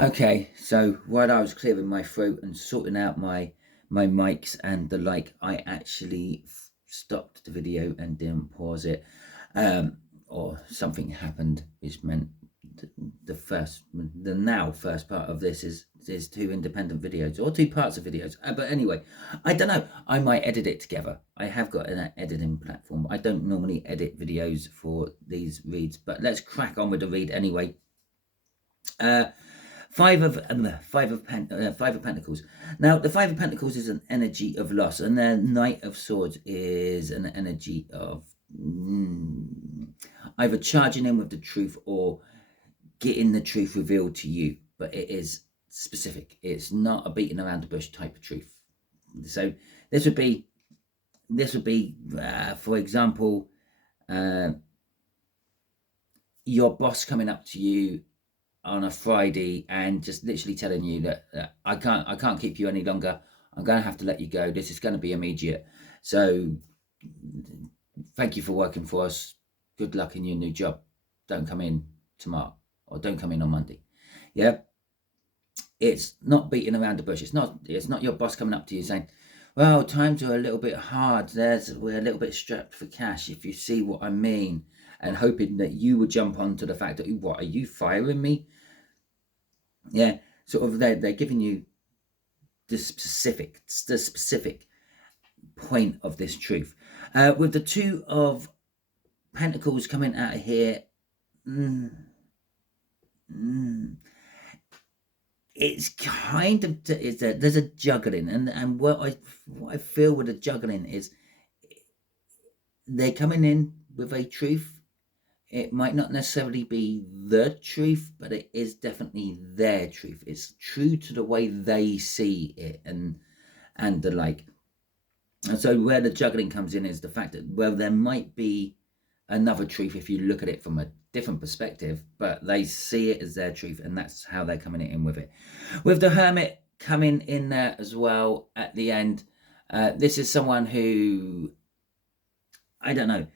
Okay, so while I was clearing my throat and sorting out my mics and the like, I actually stopped the video and didn't pause it, or something happened, which meant the now first part of this is two independent videos or two parts of videos. But anyway, I don't know. I might edit it together. I have got an editing platform. I don't normally edit videos for these reads, but let's crack on with the read anyway. Five of Pentacles. Now, the Five of Pentacles is an energy of loss, and the Knight of Swords is an energy of either charging in with the truth or getting the truth revealed to you. But it is specific. It's not a beating around the bush type of truth. So this would be, for example, your boss coming up to you on a Friday and just literally telling you that I can't keep you any longer. I'm going to have to let you go. This is going to be immediate. So thank you for working for us. Good luck in your new job. Don't come in tomorrow, or don't come in on Monday. Yeah. It's not beating around the bush. It's not your boss coming up to you saying, well, times are a little bit hard. We're a little bit strapped for cash, if you see what I mean, and hoping that you would jump onto the fact that, what, are you firing me? Yeah, sort of they're giving you the specific point of this truth. With the Two of Pentacles coming out of here, it's kind of, there's a juggling, and what I feel with the juggling is they're coming in with a truth. It might not necessarily be the truth, but it is definitely their truth. It's true to the way they see it, and the like. And so where the juggling comes in is the fact that, well, there might be another truth if you look at it from a different perspective, but they see it as their truth, and that's how they're coming in with it. With the Hermit coming in there as well at the end, this is someone who, I don't know,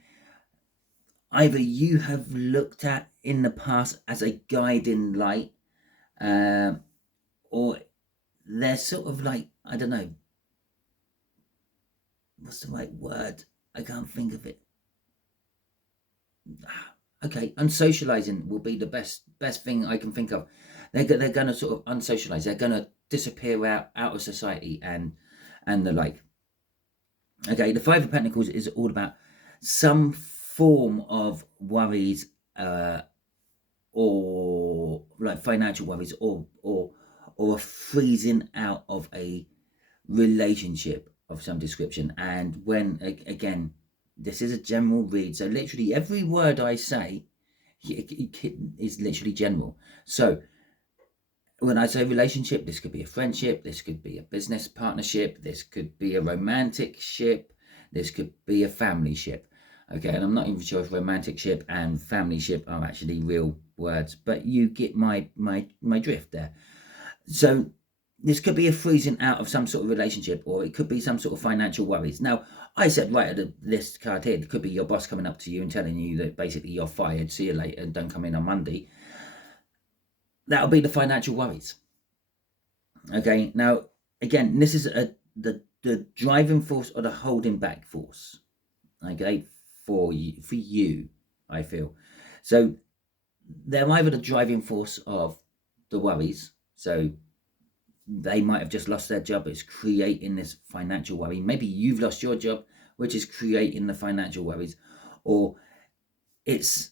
either you have looked at in the past as a guiding light, or they're sort of like, I don't know, what's the right word? I can't think of it. Okay, unsocializing will be the best thing I can think of. They're going to sort of unsocialize. They're going to disappear out of society and the like. Okay, the Five of Pentacles is all about some form of worries, or like financial worries, or a freezing out of a relationship of some description. And when, again, this is a general read, so literally every word I say is literally general. So when I say relationship, this could be a friendship, this could be a business partnership, this could be a romantic ship, this could be a family ship. Okay, and I'm not even sure if romantic ship and family ship are actually real words, but you get my drift there. So this could be a freezing out of some sort of relationship, or it could be some sort of financial worries. Now, I said right at the list card here, it could be your boss coming up to you and telling you that basically you're fired, see you later, and don't come in on Monday. That'll be the financial worries. Okay, now, again, this is the driving force or the holding back force. Okay, for you, I feel. So they're either the driving force of the worries, so they might have just lost their job, it's creating this financial worry. Maybe you've lost your job, which is creating the financial worries, or it's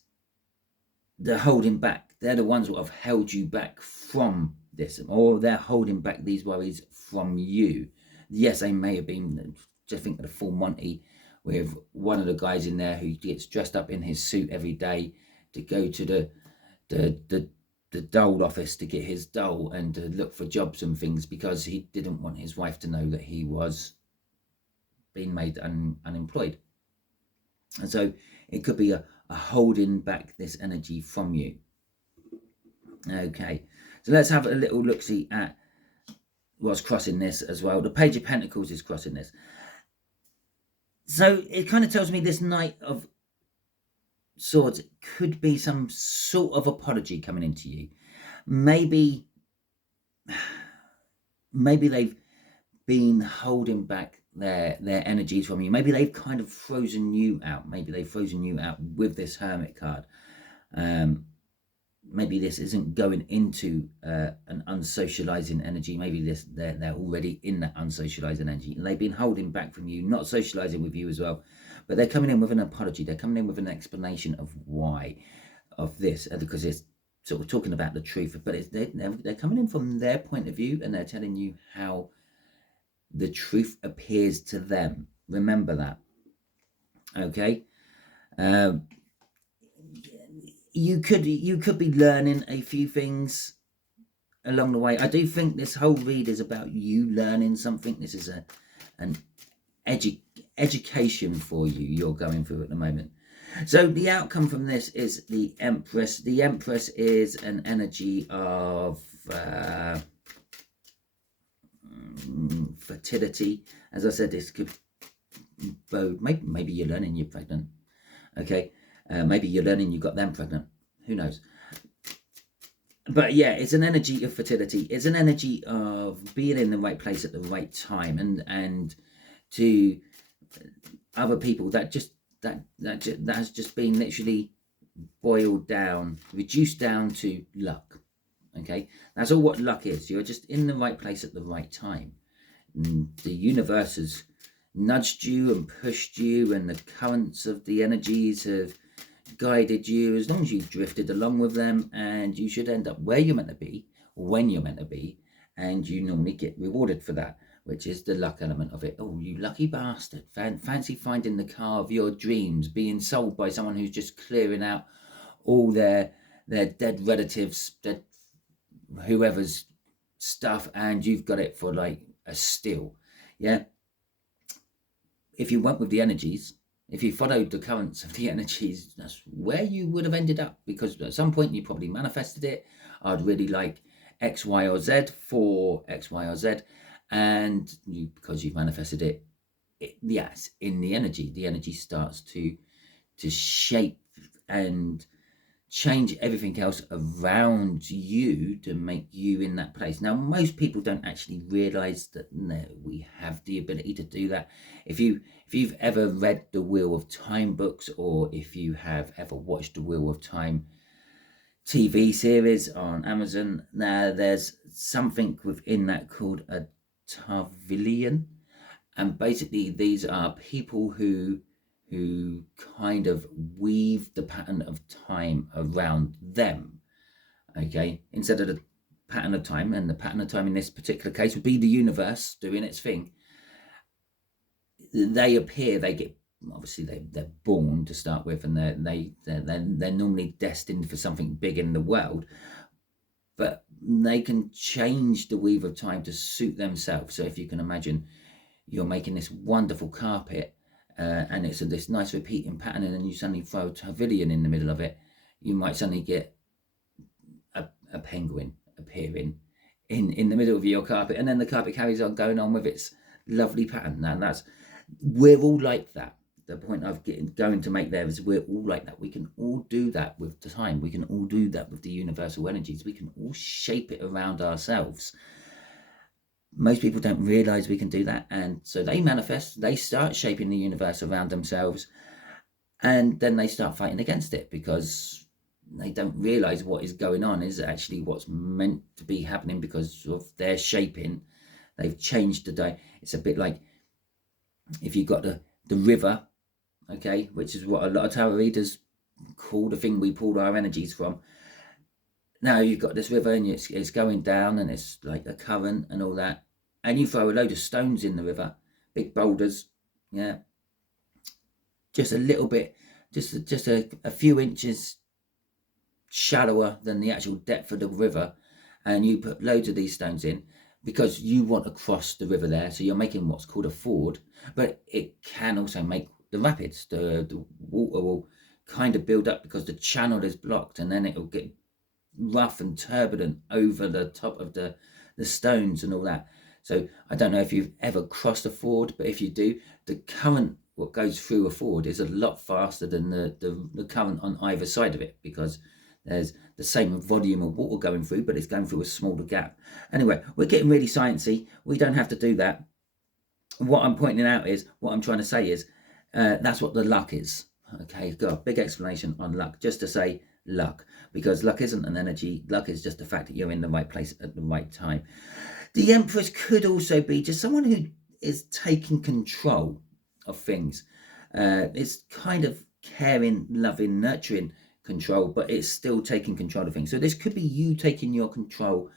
the holding back. They're the ones that have held you back from this, or they're holding back these worries from you. Yes, they may have been, just think of the full Monty, with one of the guys in there who gets dressed up in his suit every day to go to the dole office to get his dole and to look for jobs and things, because he didn't want his wife to know that he was being made unemployed. And so it could be a holding back this energy from you. Okay, so let's have a little look-see at what's crossing this as well. The Page of Pentacles is crossing this. So it kind of tells me this Knight of Swords could be some sort of apology coming into you. Maybe maybe they've been holding back their energies from you. Maybe they've kind of frozen you out. Maybe they've frozen you out with this Hermit card. Maybe this isn't going into an unsocializing energy. Maybe they're already in that unsocializing energy, and they've been holding back from you, not socializing with you as well. But they're coming in with an apology. They're coming in with an explanation of why of this, because it's sort of talking about the truth. But they're coming in from their point of view, and they're telling you how the truth appears to them. Remember that. Okay. You could be learning a few things along the way. I do think this whole read is about you learning something. This is an education for you you're going through at the moment. So the outcome from this is the Empress. The Empress is an energy of fertility. As I said, this could maybe you're learning you're pregnant. Okay. Maybe you're learning you got them pregnant. Who knows? But yeah, it's an energy of fertility. It's an energy of being in the right place at the right time, and to other people that has just been literally boiled down, reduced down to luck. Okay, that's all what luck is. You're just in the right place at the right time. And the universe has nudged you and pushed you, and the currents of the energies have guided you as long as you've drifted along with them, and you should end up where you're meant to be when you're meant to be, and you normally get rewarded for that, which is the luck element of it. Oh, you lucky bastard. Fancy finding the car of your dreams being sold by someone who's just clearing out all their dead relatives, dead whoever's stuff, and you've got it for like a steal. Yeah, if you went with the energies, if you followed the currents of the energies, that's where you would have ended up, because at some point you probably manifested it. I'd really like X, Y, or Z for X, Y, or Z, and because you've manifested it, yes, in the energy starts to shape and change everything else around you to make you in that place. Now, most people don't actually realize that we have the ability to do that. If you've ever read the Wheel of Time books, or if you have ever watched the Wheel of Time TV series on Amazon, now there's something within that called a Tarvillian, and basically these are people who kind of weave the pattern of time around them. Okay, instead of the pattern of time, and the pattern of time in this particular case would be the universe doing its thing. They appear, they get, obviously they're born to start with, and they're normally destined for something big in the world, but they can change the weave of time to suit themselves. So if you can imagine, you're making this wonderful carpet, and it's this nice repeating pattern, and then you suddenly throw a Tarvillian in the middle of it, you might suddenly get a penguin appearing in the middle of your carpet, and then the carpet carries on going on with its lovely pattern. And we're all like that. The point I'm going to make there is we're all like that. We can all do that with the time. We can all do that with the universal energies. We can all shape it around ourselves. Most people don't realize we can do that, and so they manifest, they start shaping the universe around themselves, and then they start fighting against it because they don't realize what is going on is actually what's meant to be happening because of their shaping. They've changed the day. It's a bit like if you've got the river, okay, which is what a lot of tarot readers call the thing we pull our energies from. Now you've got this river, and it's going down, and it's like a current and all that, and you throw a load of stones in the river, big boulders, yeah, just a little bit, just a few inches shallower than the actual depth of the river, and you put loads of these stones in because you want to cross the river there, so you're making what's called a ford, but it can also make the rapids. The water will kind of build up because the channel is blocked, and then it'll get rough and turbulent over the top of the stones and all that. So I don't know if you've ever crossed a ford, but if you do, the current what goes through a ford is a lot faster than the current on either side of it, because There's the same volume of water going through, but it's going through a smaller gap. Anyway, we're getting really sciencey. We don't have to do that. What I'm pointing out is, what I'm trying to say is, that's what the luck is. Okay, got a big explanation on luck, just to say luck, because luck isn't an energy. Luck is just the fact that you're in the right place at the right time. The Empress could also be just someone who is taking control of things. It's kind of caring, loving, nurturing control, but it's still taking control of things. So this could be you taking your control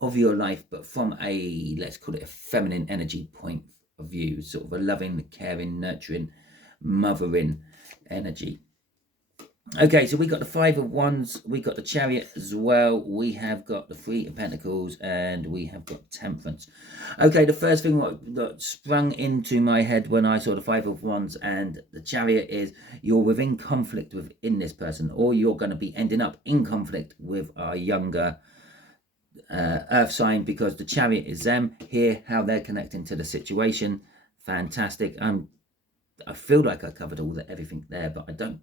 of your life, but from a, let's call it a feminine energy point of view, sort of a loving, caring, nurturing, mothering energy. Okay, so we got the Five of Wands, we got the Chariot as well, we have got the Three of Pentacles, and we have got Temperance. Okay, the first thing that sprung into my head when I saw the Five of Wands and the Chariot is you're within conflict within this person, or you're going to be ending up in conflict with a younger earth sign, because the Chariot is them here, how they're connecting to the situation. Fantastic. I feel like I covered everything there, but I don't.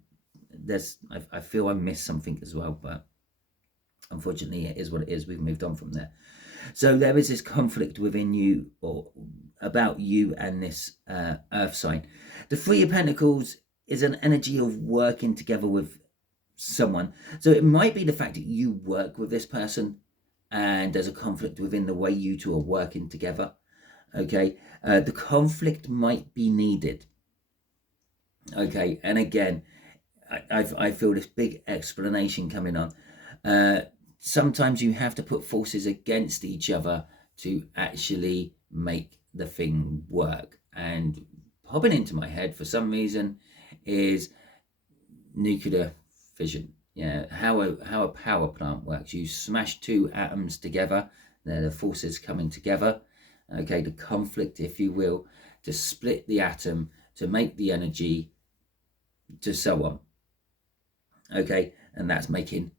I feel I missed something as well, but unfortunately it is what it is. We've moved on from there. So there is this conflict within you, or about you and this earth sign. The Three of Pentacles is an energy of working together with someone. So it might be the fact that you work with this person and there's a conflict within the way you two are working together. Okay, the conflict might be needed. Okay, and again, I feel this big explanation coming on. Sometimes you have to put forces against each other to actually make the thing work. And popping into my head for some reason is nuclear fission. Yeah, how a power plant works. You smash two atoms together. They're the forces coming together. Okay, the conflict, if you will, to split the atom, to make the energy, to so on. Okay, and that's making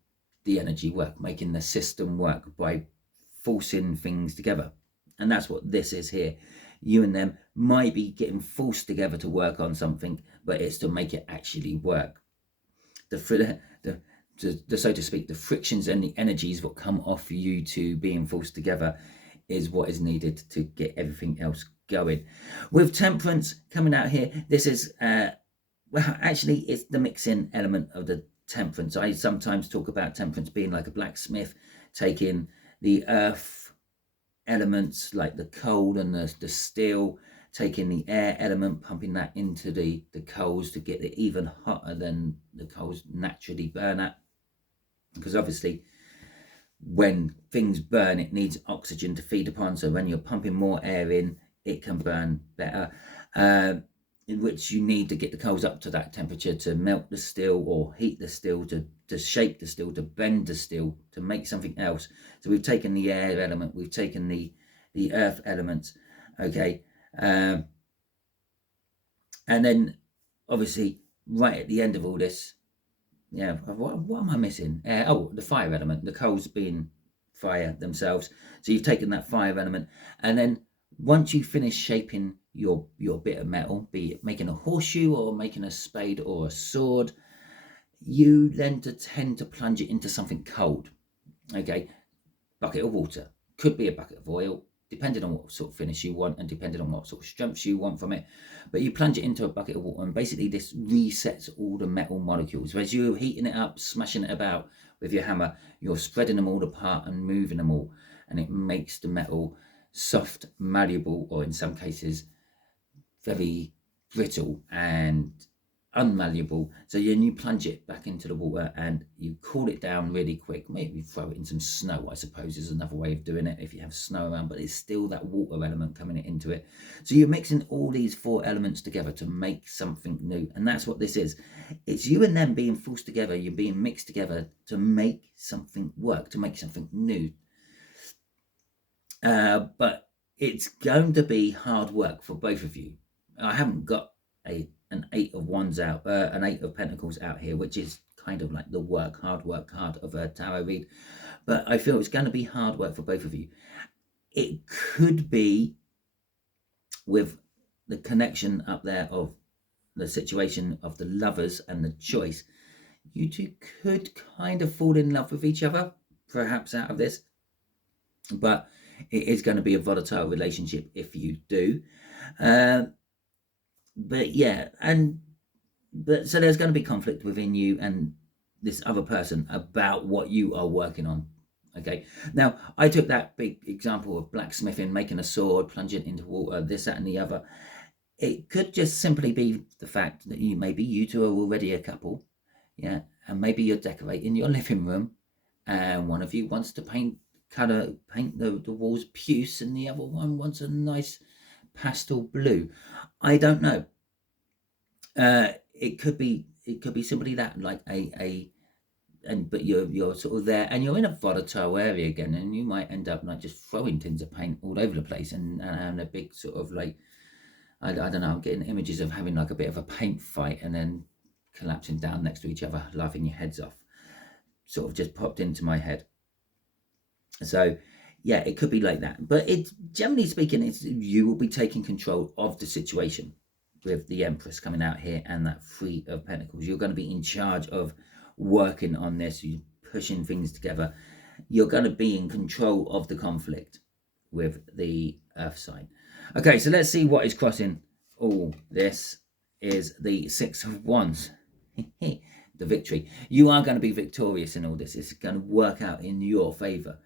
the energy work, making the system work by forcing things together. And that's what this is here. You and them might be getting forced together to work on something, but it's to make it actually work. The so to speak, the frictions and the energies that come off you two being forced together is what is needed to get everything else going. With Temperance coming out here, this is well, actually, it's the mixing element of the Temperance. I sometimes talk about Temperance being like a blacksmith, taking the earth elements like the coal and the steel, taking the air element, pumping that into the coals to get it even hotter than the coals naturally burn at. Because obviously, when things burn, it needs oxygen to feed upon. So when you're pumping more air in, it can burn better. In which you need to get the coals up to that temperature to melt the steel or heat the steel, to shape the steel, to bend the steel, to make something else. So we've taken the air element, we've taken the earth elements, okay? And then obviously right at the end of all this, yeah, what am I missing? Oh, the fire element, the coals being fire themselves. So you've taken that fire element, and then once you finish shaping your bit of metal, be it making a horseshoe or making a spade or a sword, you then tend to plunge it into something cold. Okay, bucket of water, could be a bucket of oil, depending on what sort of finish you want and depending on what sort of strength you want from it. But you plunge it into a bucket of water, and basically this resets all the metal molecules. As you're heating it up, smashing it about with your hammer, you're spreading them all apart and moving them all, and it makes the metal soft, malleable, or in some cases very brittle and unmalleable. So then you plunge it back into the water and you cool it down really quick. Maybe throw it in some snow, I suppose, is another way of doing it if you have snow around, but it's still that water element coming into it. So you're mixing all these four elements together to make something new, and that's what this is. It's you and them being forced together, you're being mixed together to make something work, to make something new. But it's going to be hard work for both of you. I haven't got an Eight of Wands out, an Eight of Pentacles out here, which is kind of like the hard work card of a tarot read. But I feel it's going to be hard work for both of you. It could be with the connection up there of the situation of the Lovers and the choice. you two could kind of fall in love with each other, perhaps out of this, but it is going to be a volatile relationship if you do. But yeah, but so there's going to be conflict within you and this other person about what you are working on. Okay, now I took that big example of blacksmithing, making a sword, plunging it into water, this, that, and the other. It could just simply be the fact that maybe you two are already a couple, yeah, and maybe you're decorating your living room, and one of you wants to paint the walls puce, and the other one wants a nice pastel blue. I don't know. It could be simply that, like but you're sort of there, and you're in a volatile area again, and you might end up like just throwing tins of paint all over the place, and a big sort of like, I don't know, I'm getting images of having like a bit of a paint fight and then collapsing down next to each other, laughing your heads off. Sort of just popped into my head. So yeah, it could be like that, but it's, generally speaking, it's you will be taking control of the situation with the Empress coming out here and that Three of Pentacles. You're going to be in charge of working on this, you're pushing things together. You're going to be in control of the conflict with the Earth sign. Okay, so let's see what is crossing all this. Is the Six of Wands. The victory. You are going to be victorious in all this. It's going to work out in your favor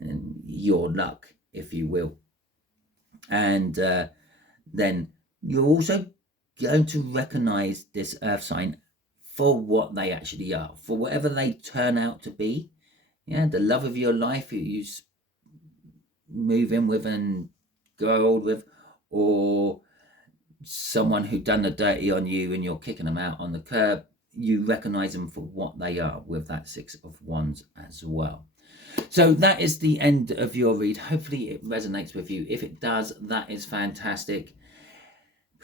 and your luck, if you will. And then you're also going to recognize this Earth sign for what they actually are, for whatever they turn out to be. Yeah, the love of your life, who you move in with and grow old with, or someone who done the dirty on you and you're kicking them out on the curb. You recognize them for what they are with that Six of Wands as well. So that is the end of your read. Hopefully it resonates with you. If it does, that is fantastic.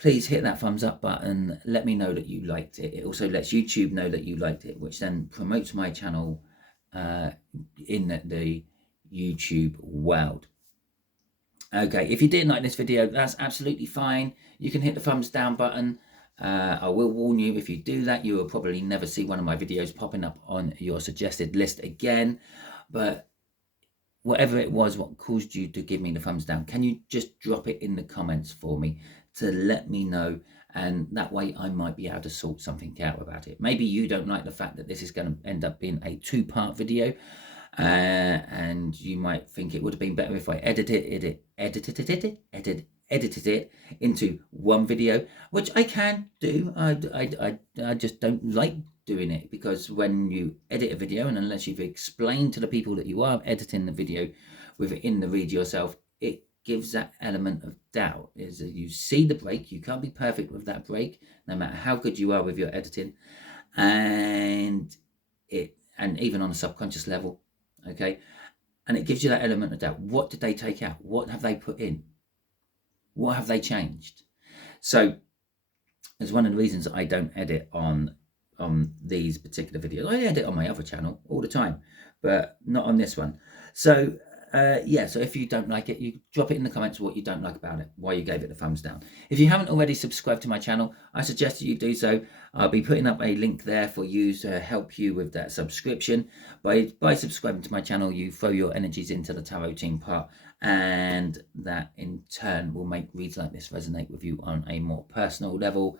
Please hit that thumbs up button. Let me know that you liked it. It also lets YouTube know that you liked it, which then promotes my channel in the YouTube world. Okay, if you didn't like this video, that's absolutely fine. You can hit the thumbs down button. I will warn you, if you do that, you will probably never see one of my videos popping up on your suggested list again. But whatever it was, what caused you to give me the thumbs down, can you just drop it in the comments for me to let me know? And that way I might be able to sort something out about it. Maybe you don't like the fact that this is going to end up being a two-part video. And you might think it would have been better if I edited it into one video, which I can do. I just don't like doing it, because when you edit a video, and unless you've explained to the people that you are editing the video within the read yourself, it gives that element of doubt. Is that you see the break, you can't be perfect with that break, no matter how good you are with your editing, and even on a subconscious level. Okay, and it gives you that element of doubt. What did they take out? What have they put in? What have they changed? So it's one of the reasons I don't edit on these particular videos. I edit on my other channel all the time, but not on this one. So yeah, so if you don't like it, you drop it in the comments what you don't like about it, why you gave it the thumbs down. If you haven't already subscribed to my channel, I suggest that you do so. I'll be putting up a link there for you to help you with that subscription. By subscribing to my channel, you throw your energies into the tarot team part, and that in turn will make reads like this resonate with you on a more personal level.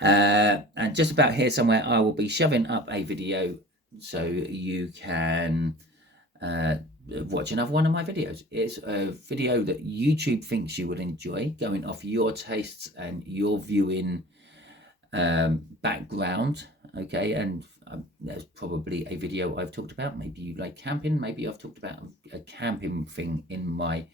And just about here somewhere, I will be shoving up a video so you can watch another one of my videos. It's a video that YouTube thinks you would enjoy, going off your tastes and your viewing background. Okay, and there's probably a video I've talked about. Maybe you like camping. Maybe I've talked about a camping thing in my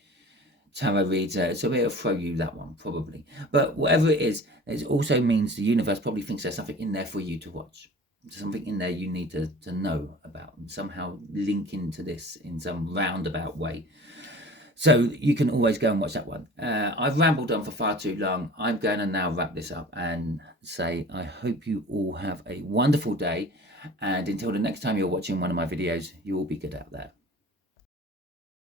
tarot reads, so it'll throw you that one probably. But whatever it is, it also means the universe probably thinks there's something in there for you to watch, something in there you need to know about, and somehow link into this in some roundabout way. So you can always go and watch that one. I've rambled on for far too long. I'm going to now wrap this up and say I hope you all have a wonderful day, and until the next time you're watching one of my videos, you will be good out there.